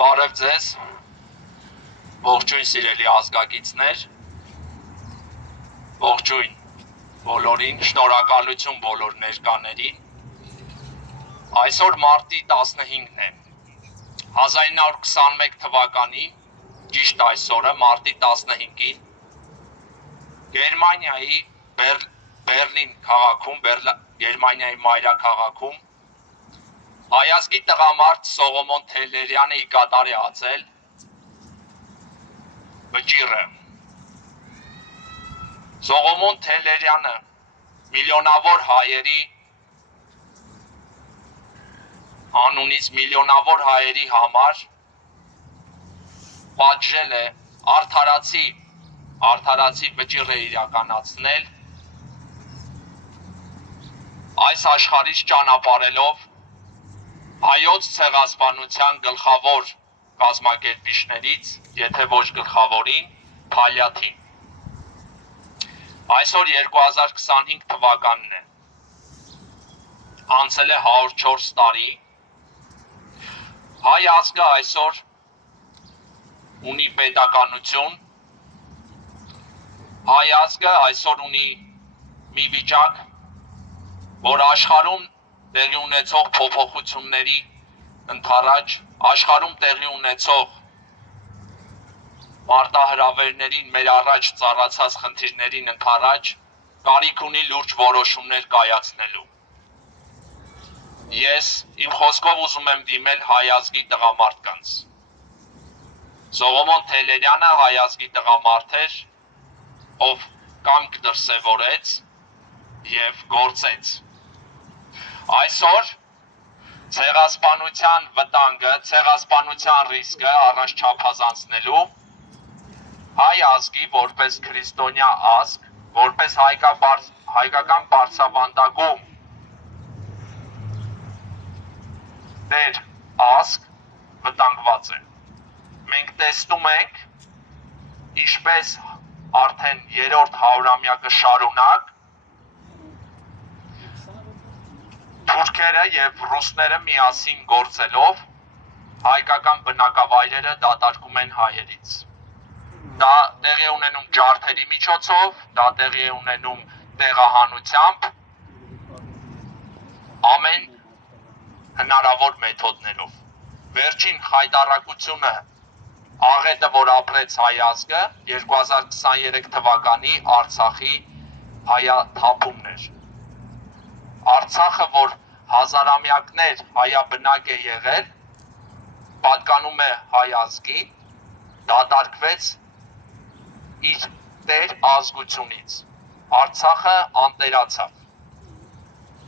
Բարև ձեզ, ողջույն սիրելի ազգագիցներ, ողջույն բոլորին, շնորհակալություն բոլոր ներկաներին։ Այսօր մարտի 15-ն է, 1921 թվականի, ճիշտ այսօրը, մարտի 15-ին, Գերմանիայի Բերլին քաղաքում, Գերմանիայի մայրաքաղաքում, հայազգի տղամարդ Սողոմոն Թեհլերյանը ի կատար է ածել վճիռը։ Սողոմոն Թեհլերյանը միլիոնավոր հայերի անունից միլիոնավոր հայերի համար պատժել է արդարացի վճիռ է իրականացնել այս աշխարհից ճանապարհելով հայոց ցեղասպանության գլխավոր կազմակերպիչներից, եթե ոչ գլխավորին, Փալյաթին։ Այսօր 2025 թվականն է, անցել է 104 տարի, հայ ազգը այսօր ունի պետականություն, հայ ազգը այսօր ունի մի վիճակ, որ աշխարհում տեղի ունեցող փոփոխությունների ընդառաջ, աշխարհում տեղի ունեցող մարտահրավերներին մեր առաջ ծառացած խնդիրներին ընդառաջ կարիք ունի լուրջ որոշումներ կայացնելու։ Ես իմ խոսքով ուզում եմ դիմել հայ ազգի տղամարդկանց։ Սողոմոն Թեհլերյանը հայ ազգի տղամարդ էր, ով կամք դրսևորեց և գործեց։ Այսօր ցեղասպանության վտանգը, ցեղասպանության ռիսկը առանց չափազանցնելու հայ ազգի որպես քրիստոնյա ազգ, որպես հայկական բարձրավանդակում դեր ազգ վտանգված է։ Մենք տեսնում ենք, ինչպես արդեն 3-րդ հարյուրամյակը շարունակ թուրքերը և ռուսները միասին գործելով հայկական բնակավայրերը դատարկում են հայերից։ Դա տեղի է ունենում ջարդերի միջոցով, դա տեղի է ունենում տեղահանությամբ, ամեն հնարավոր մեթոդներով։ Վերջին խայտառակությունը, աղետը, որ ապրեց հայ ազգը, 2023 թվականի Արցախի հայաթափումն էր։ Արցախը, որ հազարամյակներ հայաբնակ է եղել, պատկանում է հայ ազգին, դատարկվեց իր տեր ազգությունից։ Արցախը անտերացավ։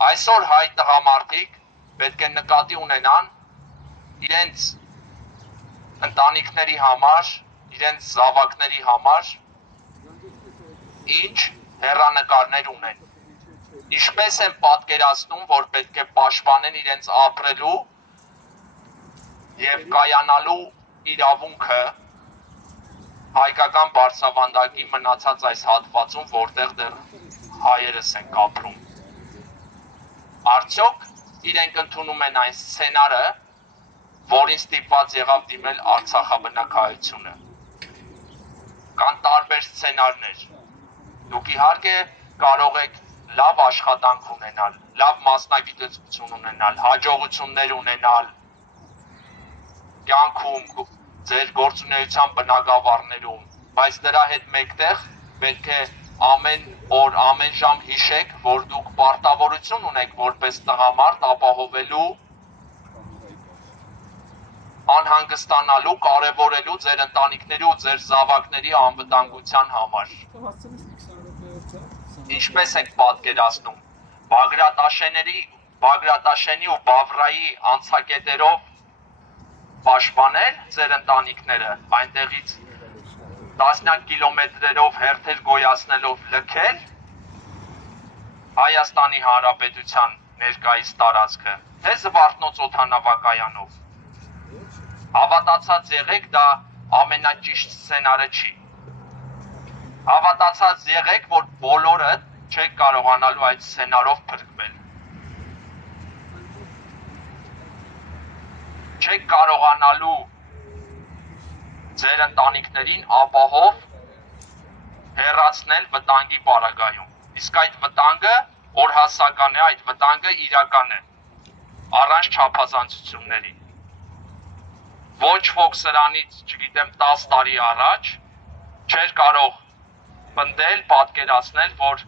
Այսօր հայ տղամարդիկ պետք է նկատի ունենան իրենց ընտանիքների համար, իրենց զավակների համար ինչ հեռանկարներ ունեն։ Ինչպես են պատկերացնում, որ պետք է պաշտպանեն իրենց ապրելու և կայանալու իրավունքը հայկական բարձրավանդակի մնացած այս հատվածում, որտեղ դեռ հայերս են ապրում։ Արդյոք իրենք ընդունում են այն սցենարը, որին ստիպված եղավ դիմել Արցախաբնակ հայությունը։ Կան տարբեր սցենարներ։ Դուք իհարկե կարող եք լավ աշխատանք ունենալ, լավ մասնագիտություն ունենալ, հաջողություններ ունենալ կյանքում, ձեր գործունեության բնագավառներում, բայց դրա հետ մեկտեղ պետք է ամեն օր, ամեն ժամ հիշեք, որ դուք պարտավորություն ունեք որպես տղամարդ ապահովելու, անհանգստանալու, կարևորելու ձեր ընտանիքների ու ձեր զավակների անվտանգության համար։ Ինչպես եք պատկերացնում, Բագրատաշենի ու Բավրայի անցակետերով պաշտպանել ձեր ընտանիքները, այնտեղից տասնյակ կիլոմետրերով հերթեր գոյացնելով լքել Հայաստանի Հանրապետության ներկայիս տարածքը, թե Զվարթնոց օդանավակայանով։ Հավատացած եղեք, դա ամենաճիշտ սցենարը չի։ Հավատացած եղեք, որ բոլորը չեք կարողանալու այդ սցենարով փրկվել։ Չեք կարողանալու ձեր ընտանիքներին ապահով հեռացնել վտանգի պարագայում։ Իսկ այդ վտանգը օրհասական է, այդ վտանգը իրական է, առանց չափազանցությունների։ Ոչ ոք սրանից, չգիտեմ, 10 տարի առաջ չէր կարող պնդել, պատկերացնել, որ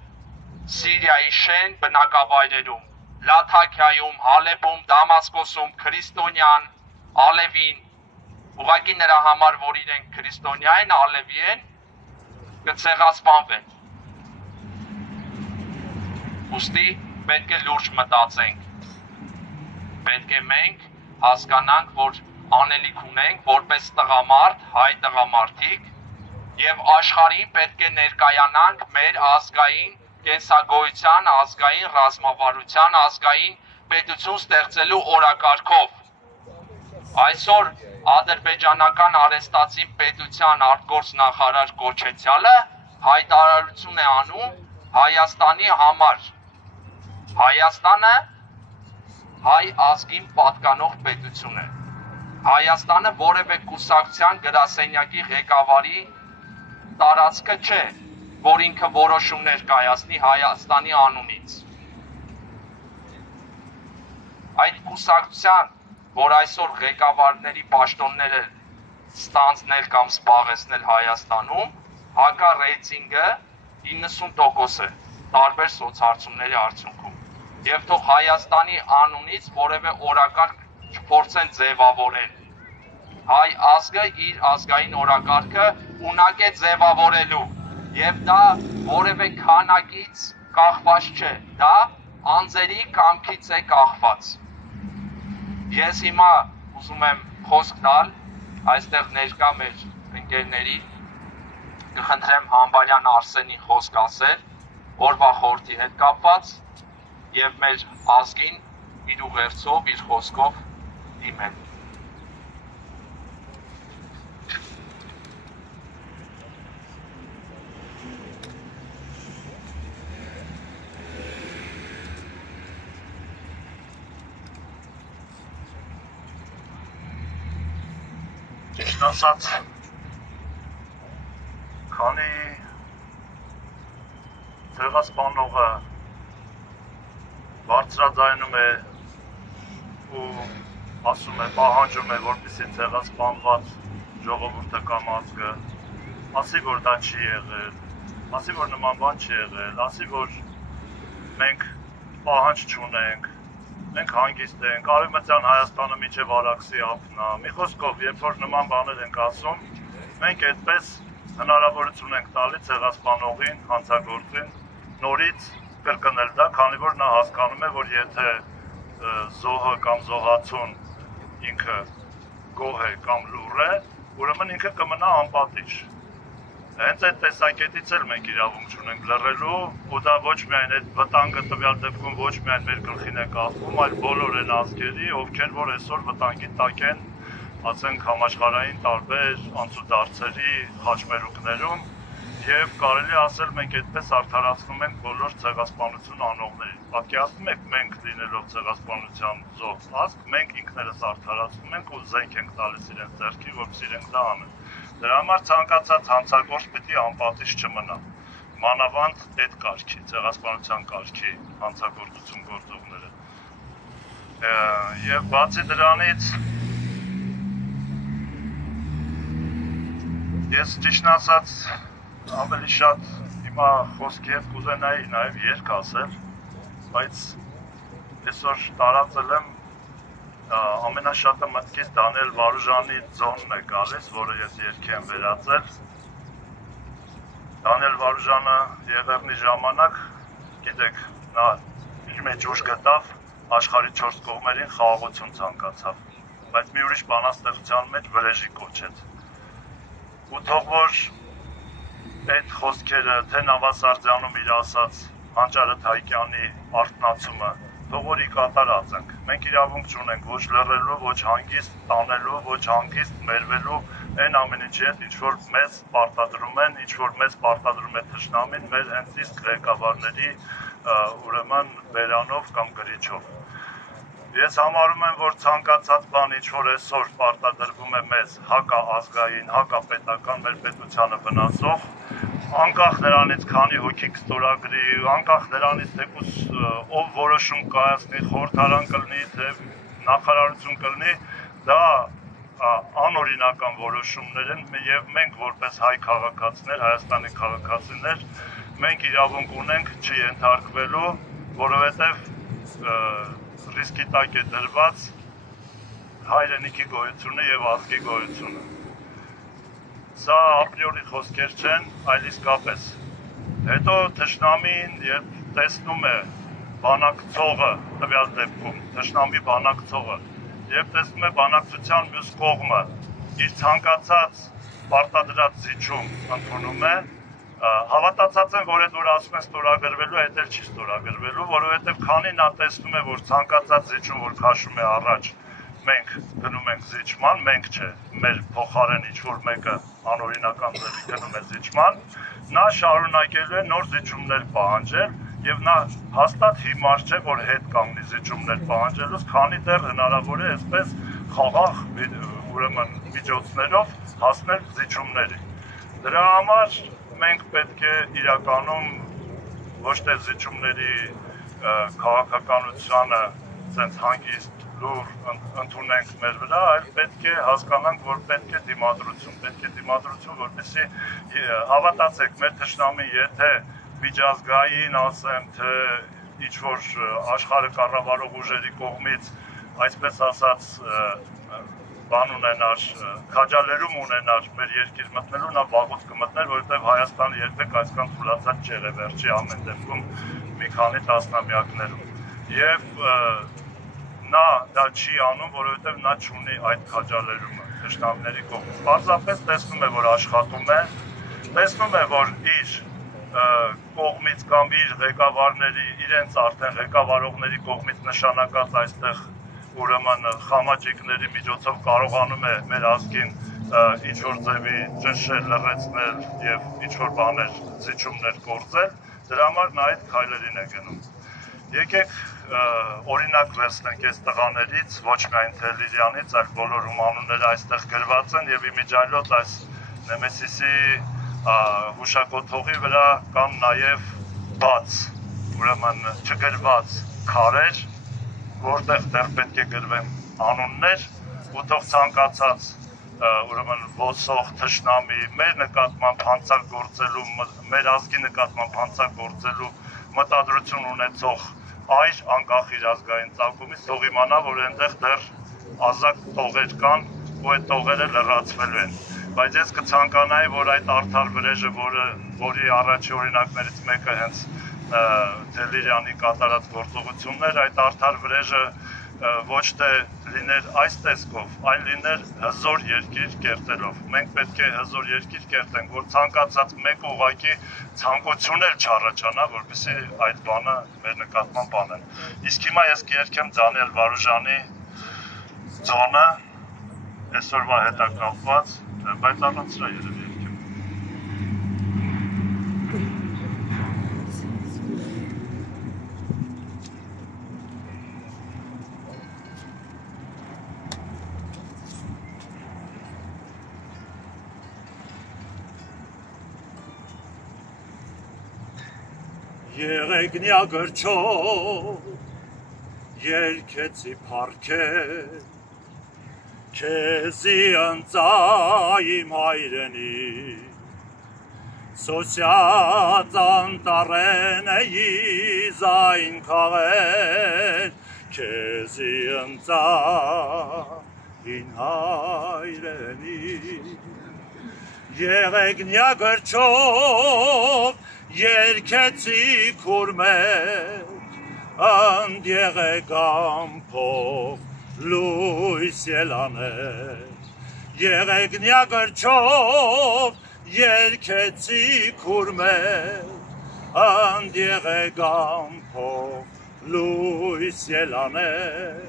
Սիրիայի շեն բնակավայրերում, Լաթաքիայում, Հալեբում, Դամասկոսում քրիստոնյան, ալևին, ուղղակի նրա համար, որ իրենք քրիստոնյա են, ալևի են, կցեղասպանվեն։ Ուստի պետք է լուրջ մտածենք։ Պետք է մենք հասկանանք, որ անելիք ունենք որպես տղամարդ, հայ տղամարդիկ, եւ աշխարհին պետք է ներկայանանք մեր ազգային կենսագոյության, ազգային ռազմավարության, ազգային պետություն ստեղծելու օրակարգով։ Այսօր ադրբեջանական արհեստացի պետության արտգործնախարար կոչեցյալը հայտարարություն է անում Հայաստանի համար։ Հայաստանը հայ ազգին պատկանող պետություն է։ Հայաստանը որևէ կուսակցության գրասենյակի ղեկավարի տարածքը չէ, որ ինքը որոշումներ կայացնի Հայաստանի անունից։ Այդ կուսակցության, որ այսօր ղեկավարների պաշտոնները ստանձնել կամ զբաղեցնել Հայաստանում, հակառեյտինգը 90% է տարբեր սոցհարցումների արդյունքում։ Եվ թող Հայաստանի անունից որևէ օրակարգ չփորձեն ձևավորել։ Հայ ազգը իր ազգային օրակարգը ունակ է ձևավորելու եւ դա որևէ քանակից կախված չէ, դա անձերի կամքից է կախված։ Ես հիմա ուզում եմ խոսք տալ այստեղ ներկա մեր ընկերների, կխնդրեմ Համբարյան Արսենին խոսք ասել օրվա խորհրդի հետ կապված եւ մեր ազգին իր ուղերձով, իր խոսքով դիմել։ Ճիշտ ասած, քանի ցեղասպանողը բարձրաձայնում է ու ասում է, պահանջում է, որպեսզի ցեղասպանված ժողովուրդը կամ ազգը ասի, որ դա չի եղել, ասի, որ նման բան չի եղել, ասի, որ մենք պահանջ չունենք, մենք հանգիստ ենք, Արևմտյան Հայաստանը մինչև Արաքսի ափն է, մի խոսքով, երբ որ նման բաներ ենք ասում, մենք այդպես հնարավորություն ենք տալի ցեղասպանողին, հանցագործին նորից կրկնել դա, քանի որ նա հասկանում է, որ եթե զոհը կամ զոհացուն ինքը գոհ է կամ լուռ է, ուրեմն ինքը կմնա անպատիժ։ Հենց այդ տեսակետից էլ մենք իրավունք չունենք լռելու, ու դա ոչ միայն այդ վտանգը տվյալ դեպքում ոչ միայն մեր գլխին է կախվում, այլ բոլոր այն ազգերի, ովքեր որ այսօր վտանգի տակ են, ասենք համաշխարհային տարբեր անցուդարձերի խաչմերուկներում, եւ կարելի ասել մենք այդպես արդարացնում ենք բոլոր ցեղասպանություն անողներին։ Պատկերացնում եք մենք լինելով ցեղասպանության զոհ ազգ, մենք ինքներս արդարացնում ենք ու զենք ենք տալիս իրենց ձեռքի, որպեսզի իրենք դա անեն։ Դրա համար ցանկացած հանցագործ պիտի անպատիժ չմնա։ Մանավանդ այդ կարգի, ցեղասպանության կարգի հանցագործություն գործողները։ Եվ բացի դրանից ես ճիշտ ասած ավելի շատ հիմա խոսքի հետ կուզենայի նաև երգ ասել, բայց այսօր տարածել եմ ամենաշատը մտքից Դանիել Վարուժանի ձոնն է գալիս, որը ես երգի եմ վերածել։ Դանիել Վարուժանը Եղեռնի ժամանակ, գիտեք, նա իր մեջ ուժ գտավ, աշխարհի 4 կողմերին խաղաղություն ցանկացավ, բայց մի ուրիշ բանաստեղծության մեջ վրեժի կոչեց։ Ու թող որ այդ խոսքերը, թե Նավասարդյանում իր ասած Հանճարեթ Հայկյանի արթնացումը, թող որ ի կատարած ենք։ Մենք իրավունք չունենք ոչ լռելու, ոչ հանգիստ տանելու, ոչ հանգիստ մերվելու այն ամեն ինչի հետ ինչ որ մեզ պարտադրում են, ինչ որ մեզ պարտադրում է թշնամին մեր հենց իսկ ղեկավարների ուրեմն բերանով կամ գրիչով։ Ես համարում եմ, որ ցանկացած բան ինչ որ այսօր պարտադրվում է մեզ հակաազգային, հակապետական մեր պետությանը վնասող, անկախ նրանից քանի հոգի կստորագրի, անկախ նրանից թեկուզ ով որոշում կայացնի, խորհրդարան կլինի, թե նախարարություն կլինի, դա անօրինական որոշումներ են եւ մենք որպես հայ քաղաքացիներ, Հայաստանի քաղաքացիներ, մենք իրավունք ունենք չենթարկվելու, որովհետեւ ռիսկի տակ է դրված հայրենիքի գոյությունը եւ ազգի գոյությունը։ Սա ապրիորի խոսքեր չեն, այլ իսկապես։ Հետո թշնամին երբ տեսնում է բանակցողը, տվյալ դեպքում թշնամի բանակցողը, երբ տեսնում է բանակցության մյուս կողմը իր ցանկացած պարտադրած զիջում ընդունում է, հավատացած են, որ այդ որ ասում են ստորագրվելու, այդ էլ չի ստորագրվելու, որովհետև քանի նա տեսնում է, որ ցանկացած զիջում, որ քաշում է առաջ, մենք գնում ենք զիջման, մենք չէ, մեր փոխարեն ինչ-որ մեկը անօրինական ձևի գնում է զիջման, նա շարունակելու է նոր զիջումներ պահանջել եւ նա հաստատ հիմար չէ, որ հետ կանգնի զիջումներ պահանջելուց, քանի դեռ հնարավոր է այսպես խաղաղ ուրեմն միջոցներով հասնել զիջումների։ Դրա համար մենք պետք է իրականում ոչ թե զիջումների քաղաքականությանը ցենց հանգիստ լուր ընդունենք մեր վրա, այլ պետք է հասկանանք, որ պետք է դիմադրություն, որպեսզի հավատացեք, մեր թշնամին եթե միջազգային, ասեմ, թե ինչ-որ աշխարհը կառավարող ուժերի կողմից, այսպես ասած, բան ունենար, քաջալերում ունենար մեր երկիր մտնելու, նա վաղուց կմտներ, որովհետև Հայաստանը երբեք այսքան թուլացած չէր վերջի ամեն դեպքում մի քանի տասնամյակներում։ Եվ նա դա չի անում, որովհետև նա չունի այդ քաջալերումը թշնամիների կողմից։ Պարզապես տեսնում է, որ աշխատում է, տեսնում է, որ իր կողմից կամ իր ղեկավարների, իրենց արդեն ղեկավարողների կողմից նշանակած այստեղ ուրեմն խամաճիկների միջոցով կարողանում է մեր ազգին ինչ-որ ձևի ճնշել, լռեցնել եւ ինչ-որ բաներ, զիջումներ գործել, դրա համար նա այդ քայլերին է գնում։ Եկեք օրինակ վերցնենք այս տղաներից, ոչ միայն Թելիրյանից, այլ բոլոր ում անունները այստեղ գրված են եւ իմիջիայլոց այս Նեմեսիսի հուշակոթողի վրա կան նաեւ բաց, ուրեմն չգրված քարեր, որտեղ դեռ պետք է գրվեն անուններ, ու թող ցանկացած ուրեմն ոսող թշնամի մեր նկատմամբ հանցակ գործելու, մեր ազգի նկատմամբ հանցակ գործելու մտադրություն ունեցող այր անկախ իր ազգային ծագումից թող իմանա, որ այնտեղ դեռ ազատ տողեր կան, ու այդ տողերը լրացվելու են։ Բայց ես կցանկանայի, որ այդ արդար վրեժը, որի առաջի օրինակներից մեկը հենց Թելիրյանի կատարած գործողություններ, այդ արդար վրեժը ոչ թե լիներ այս տեսքով, այլ լիներ հզոր երկիր կերտելով։ Մենք պետք է հզոր երկիր կերտենք, որ ցանկացած մեկ ուղղակի ցանկություն էլ չառաջանա, որպեսզի այդ բանը մեր նկատմամբ անեն։ Իսկ հիմա ես կերկեմ Դանիել Վարուժանի ձոնը, այսօրվա հետակապված, բայց առանց սրա երևի երգեմ։ Եղեգնյա գրչով երկեցի փառքեր, քեզի ընծա իմ հայրենի, սոսյաց անտառեն էի զայն քաղեր, քեզի ընծա ին հայրենի, եղեգնյա գրչով երկեցի քուրմեր, ընդ եղեգամփով լույս ելաներ, եղեգնյա գրչով երկեցի քուրմեր, ընդ եղեգամփով լույս ելաներ,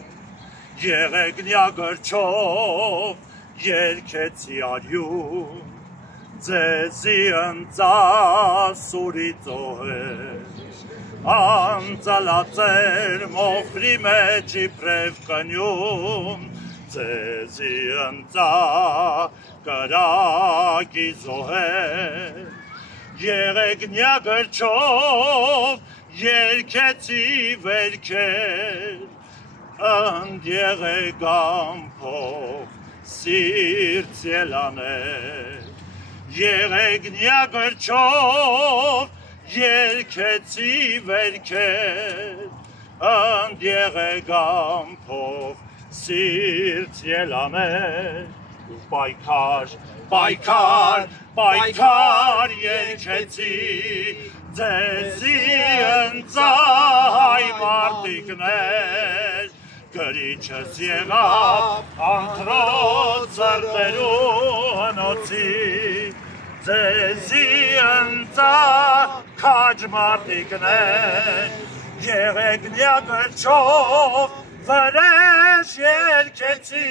եղեգնյա գրչով երկեցի արյուն, ձեզի ընծասուրի ծոհեր, անցալացեր մոխրի մեջ իբրև կնյուն, ձեզի ընծա կրակի զոհեր, եղեգնյա գրչով երկեցի վերքեր, ընդ եղեգամփով սիրտ ելաներ, եղեգնյա գրչով երկեցի վերքեր, ընդ եղեգամփով սիրտ ելաներ, պայքար, պայքար, պայքար երկեցի, ձեզի ընծահայ մարդիկներ, գրիչս եղավ անթրոց սրտերու հնոցի, ձեզի ընծահ մարդիկներ, եղեգնյա գրչով վրեժ երկեցի,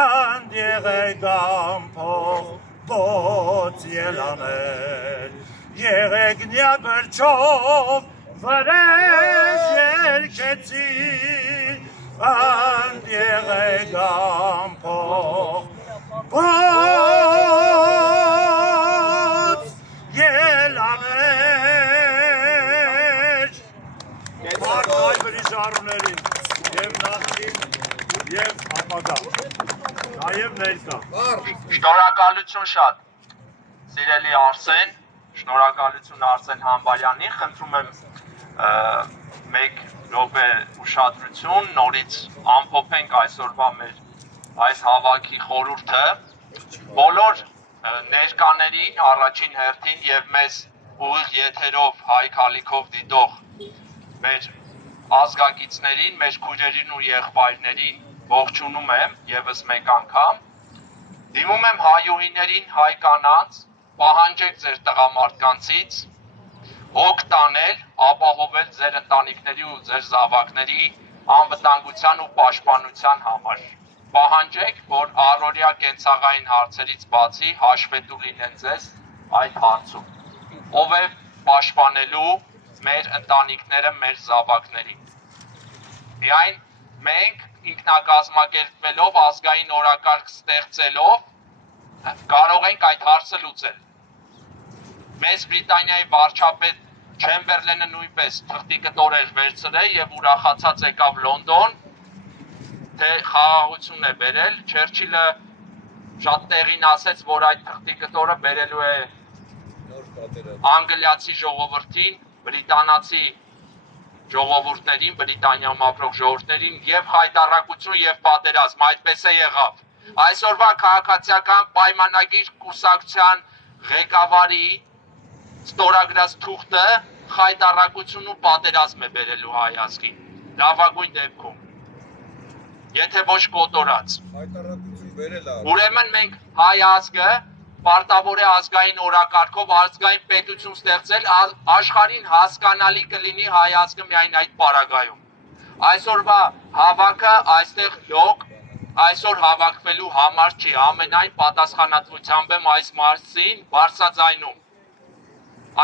ընդ եղեգամփով բոց ելաներ, եղեգնյա գրչով վրեժ երկեցի, ընդ եղեգամփով բոց ելաներ։ Մարդ այվրի ժառուներին և նախին և ապագա, նաև ներկա։ Շնորհակալություն շատ, սիրելի Արսեն, շնորհակալություն Արսեն Համբալյանին, խնդրում եմ մեկ րոպե ուշադրություն, նորից ամփոփենք այսօրվա մեր այս հավաքի խորհուրդը, բոլոր ներկաներին առաջին հերթին և մեզ ուղիղ եթերով հայ քալիքով դիտող մեր ազգագիցներին, մեր քույրերին ու եղբայրներին ողջունում եմ ևս մեկ անգամ, դիմում եմ հայուհիներին, հայ կանանց, պահանջեք ձեր տղամարդկանցից հոգ տանել, ապահովել ձեր ընտանիքների ու ձեր զավակների անվտանգության ու պաշտպանության համար։ Պահանջեք, որ առօրյա կենցաղային հարցերից բացի հաշվետու լինեն ձեզ այդ հարցում։ Ով է պաշտպանելու մեր ընտանիքները, մեր զավակներին։ Միայն մենք ինքնակազմակերպվելով, ազգային օրակարգ ստեղծելով կարող ենք այդ հարցը լուծել։ Մեծ Բրիտանիայի վարչապետ Չեմբերլենը նույնպես թղթի կտոր էր վերցրել և ուրախացած եկավ Լոնդոն, թե խաղաղություն է բերել, Չերչիլը շատ տեղին ասեց, որ այդ թղթի կտորը բերելու է անգլիացի ժողովրդին, բրիտանացի ժողովուրդներին, Բրիտանիայում ապրող ժողովուրդներին և խայտառակություն և պատերազմ, այդպես է եղավ։ Այսօրվա քաղաքացիական պայմանագիր կուսակցության ղեկավարի ստորագրած թուղթը խայտառակություն ու պատերազմ է բերելու հայ ազգին, լավագույն դեպքում, եթե ոչ կոտորած։ Ուրեմն մենք հայ ազգը պարտավոր է ազգային օրակարգով ազգային պետություն ստեղծել, աշխարհին հասկանալի կլինի հայ ազգը միայն այդ պարագայում։ Այսօրվա հավաքը այստեղ լոկ, այսօր հավաքվելու համար չի, ամենայն պատասխանատվությամբ եմ այս մասին բարձրաձայնում։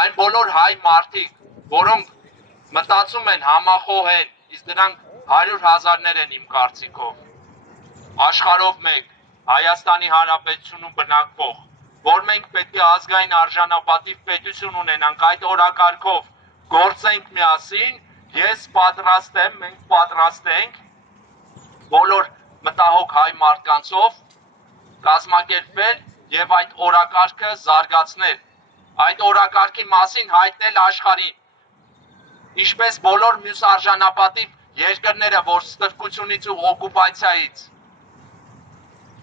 Այն բոլոր հայ մարդիկ, որոնք մտածում են, համախոհ են, իսկ դրանք 100,000-ներ են իմ կարծիքով, աշխարհով մեկ, Հայաստանի Հանրապետությունում բնակվող, որ մենք պետք է ազգային արժանապատիվ պետություն ունենանք, այդ օրակարգով գործենք միասին, ես պատրաստ եմ, մենք պատրաստ ենք բոլոր մտահոգ հայ մարդկանցով կազմակերպվել և այդ օրակարգը զարգացնել, այդ օրակարգի մասին հայտնել աշխարհին, ինչպես բոլոր մյուս արժանապատիվ երկրները, որ ստրկությունից ու օկուպացիայից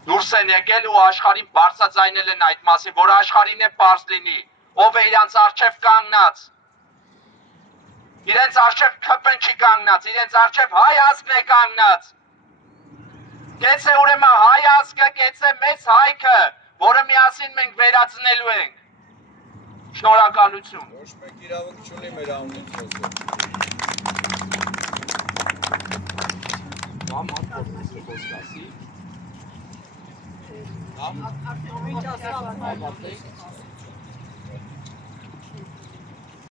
դուրս են եկել ու աշխարհին բարձրաձայնել են այդ մասին, որ աշխարհին է պարզ լինի, ով է իրանց առջև կանգնած, իրենց առջև քփն չի կանգնած, իրենց առջև հայ ազգն է կանգնած, կեցե ուրեմն հայ ազգը, կեցե մեծ հայքը, որը միասին մենք վերացնելու ենք, շնորհակալություն։ Ոչ մեկ իրավունք չունի մեր անունից խոսել։ Հա։